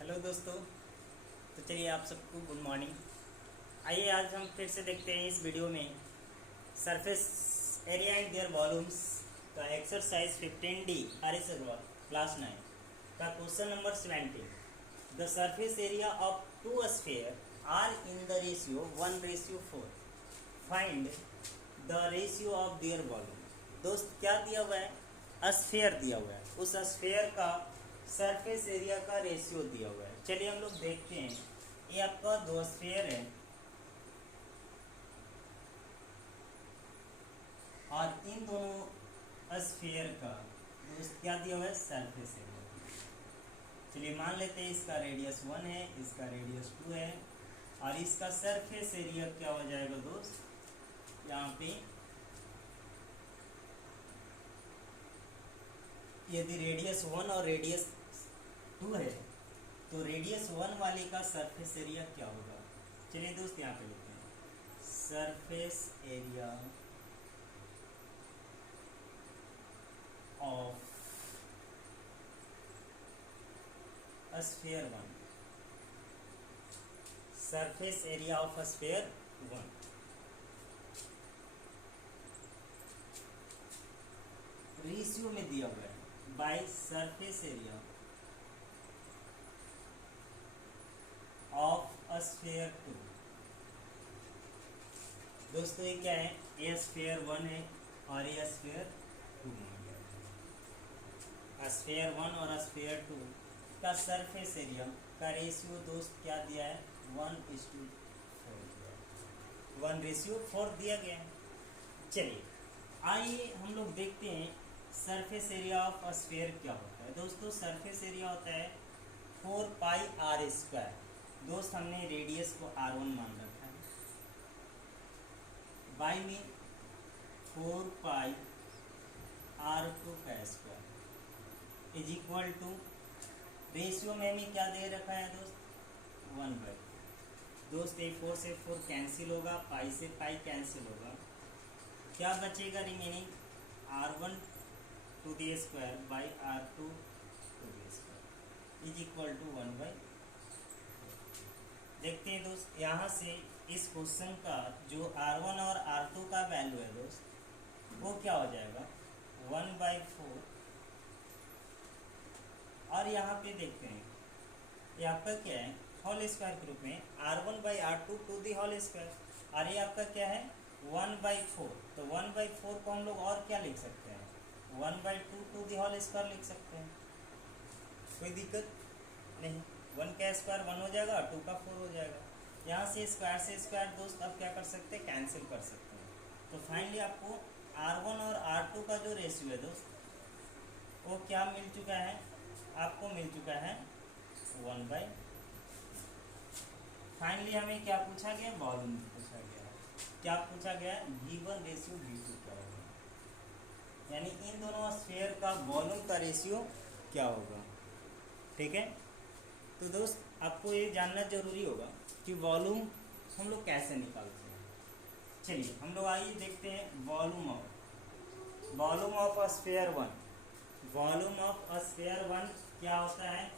Hello दोस्तों। तो चलिए आप सबको गुड मॉर्निंग। आइए आज हम फिर से देखते हैं इस वीडियो में surface area and their volumes का exercise 15D R S. Agarwal class 9 का question number 17। The surface area of two sphere are in the ratio 1:4। Find the ratio of their volume. दोस्त क्या दिया हुआ है? स्फीयर दिया हुआ है, उस स्फीयर का सरफेस एरिया का रेशियो दिया हुआ है। चलिए हम लोग देखते हैं। ये आपका दो स्फीयर है और इन दोनों स्फीयर का क्या दिया हुआ है? Surface area. चलिए मान लेते हैं इसका रेडियस 1 है, इसका रेडियस 2 है और इसका सरफेस एरिया क्या हो जाएगा दोस्त? यहाँ पे यदि रेडियस 1 और रेडियस 2 है तो रेडियस 1 वाले का सरफेस एरिया क्या होगा? चलिए दोस्त यहाँ पे लिखते हैं surface area of sphere 1। Surface area of sphere 1 ratio में दिया हुआ है by surface area of sphere 2। दोस्तों ये क्या है? ये स्फीयर 1 है और ये स्फीयर 2 है। स्फीयर 1 और स्फीयर 2 का सरफेस एरिया का रेशियो दोस्त क्या दिया है? 1:4 दिया है। 1:4 दिया गया है। चलिए आइए हम लोग देखते हैं सरफेस एरिया ऑफ स्फीयर क्या होता है। दोस्तों सरफेस एरिया होता है 4πr²। दोस्त हमने रेडियस को r1 मान रखा है, बाई में 4πr² का square is equal to ratio में हमें क्या दे रखा है दोस्त? 1/। दोस्त ये 4 से 4 कैंसिल होगा, पाई से पाई कैंसिल होगा, क्या बचेगा remaining? r1 to the square by r2 to the square is equal to 1/। देखते हैं दोस्त यहाँ से इस क्वेश्चन का जो r1 और r2 का वैल्यू है दोस्त वो क्या हो जाएगा? 1/4। और यहाँ पे देखते हैं ये आपका क्या है? होल स्क्वायर के रूप में r1/r2 to the whole square. और ये आपका क्या है? 1/4। तो 1/4 को हम लोग और क्या लिख सकते हैं? 1/2 टू दी होल स्क्वायर लिख सकते हैं। कोई दिक्कत नहीं। 1 का स्क्वायर 1 हो जाएगा और 2 का 4 हो जाएगा। यहाँ से स्क्वायर दोस्त अब क्या कर सकते हैं? कैंसिल कर सकते हैं। तो फाइनली आपको r1 और r2 का जो रेशियो है दोस्त वो क्या मिल चुका है? आपको मिल चुका है 1/। फाइनली हमें क्या पूछा गया? वॉल्यूम पूछा गया है। क्या पूछा गया है? V1 रेशियो V2 क्या होगा, यानी इन दोनों स्फीयर का वॉल्यूम का रेशियो क्या होगा। ठीक है, तो दोस्त आपको ये जानना जरूरी होगा कि वॉल्यूम हम लोग कैसे निकालते हैं। चलिए हम लोग आइए देखते हैं volume of sphere 1। Volume of sphere 1 क्या होता है?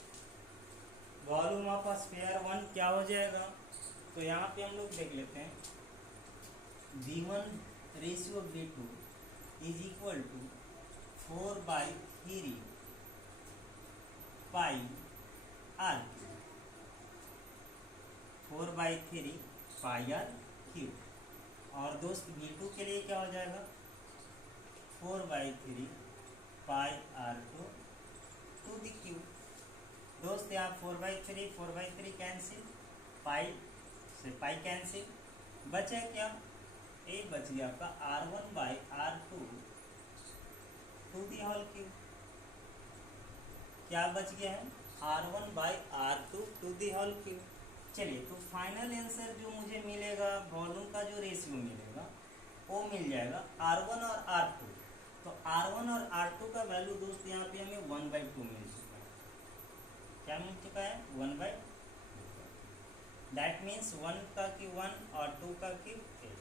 वॉल्यूम ऑफ स्फीयर 1 क्या हो जाएगा? तो यहाँ पे हम लोग देख लेते हैं V1 ratio V2 is equal to 4/3 pi r3। 4/3 pi r3। और दोस्त V2 के लिए क्या हो जाएगा? 4/3 पाई r2 टू दी क्यूब। दोस्त यहाँ 4/3 कैंसिल, पाई से पाई कैंसिल, बचा क्या? एक बच गया आपका r1/r2 to the whole cube. क्या बच गया है? r1/r2 to the whole cube. चलिए तो फाइनल आंसर जो मुझे मिलेगा, वॉल्यूम का जो रेशियो मिलेगा वो मिल जाएगा r1 और r2। तो r1 और r2 का वैल्यू दोस्त यहाँ पे हमें 1/2 मिल चुका है। क्या मिल चुका है? 1/2। दैट मीन्स 1 का क्यूब 1 और 2 का cube 8।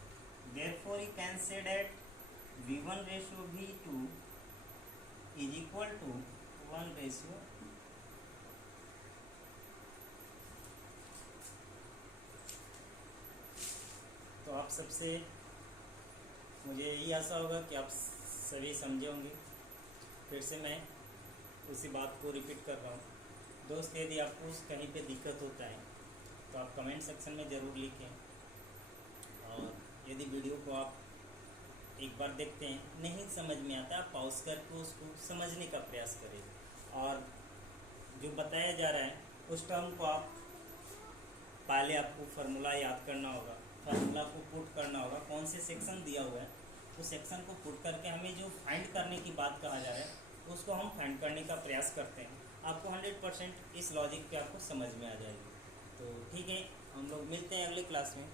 Therefore you can say that V1 ratio V2 is equal to 1/2। सबसे मुझे यही आशा होगा कि आप सभी समझे होंगे। फिर से मैं उसी बात को रिपीट कर रहा हूँ। दोस्त, यदि आपको कहीं पे दिक्कत होता है तो आप कमेंट सेक्शन में ज़रूर लिखें, और यदि वीडियो को आप एक बार देखते हैं नहीं समझ में आता, आप पॉज करके उसको समझने का प्रयास करें, और जो बताया जा रहा है उस टर्म को आप पहले आपको फार्मूला याद करना होगा, फार्मूला को पुट करना होगा, कौन से सेक्शन दिया हुआ है उस सेक्शन को पुट करके हमें जो फाइंड करने की बात कहा जा रहा है उसको हम फाइंड करने का प्रयास करते हैं। आपको 100% इस लॉजिक पे आपको समझ में आ जाएगी। तो ठीक है, हम लोग मिलते हैं अगले क्लास में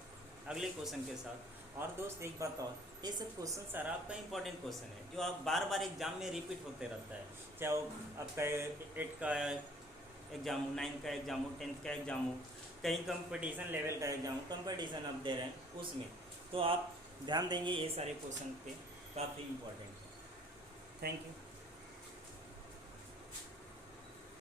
अगले क्वेश्चन के साथ। और दोस्त एक बात और, ये सब क्वेश्चन सारा आपका इंपॉर्टेंट क्वेश्चन है जो आप बार बार एग्जाम में रिपीट होते रहता है, चाहे वो आपका 8 का एग्जाम हो, 9 का एग्जाम हो, 10th का एग्जाम हो, कहीं कंपटीशन लेवल का एग्जाम हो, कंपटीशन आप दे रहे हैं उसमें, तो आप ध्यान देंगे ये सारे क्वेश्चन पे, काफ़ी इंपॉर्टेंट है। Thank you.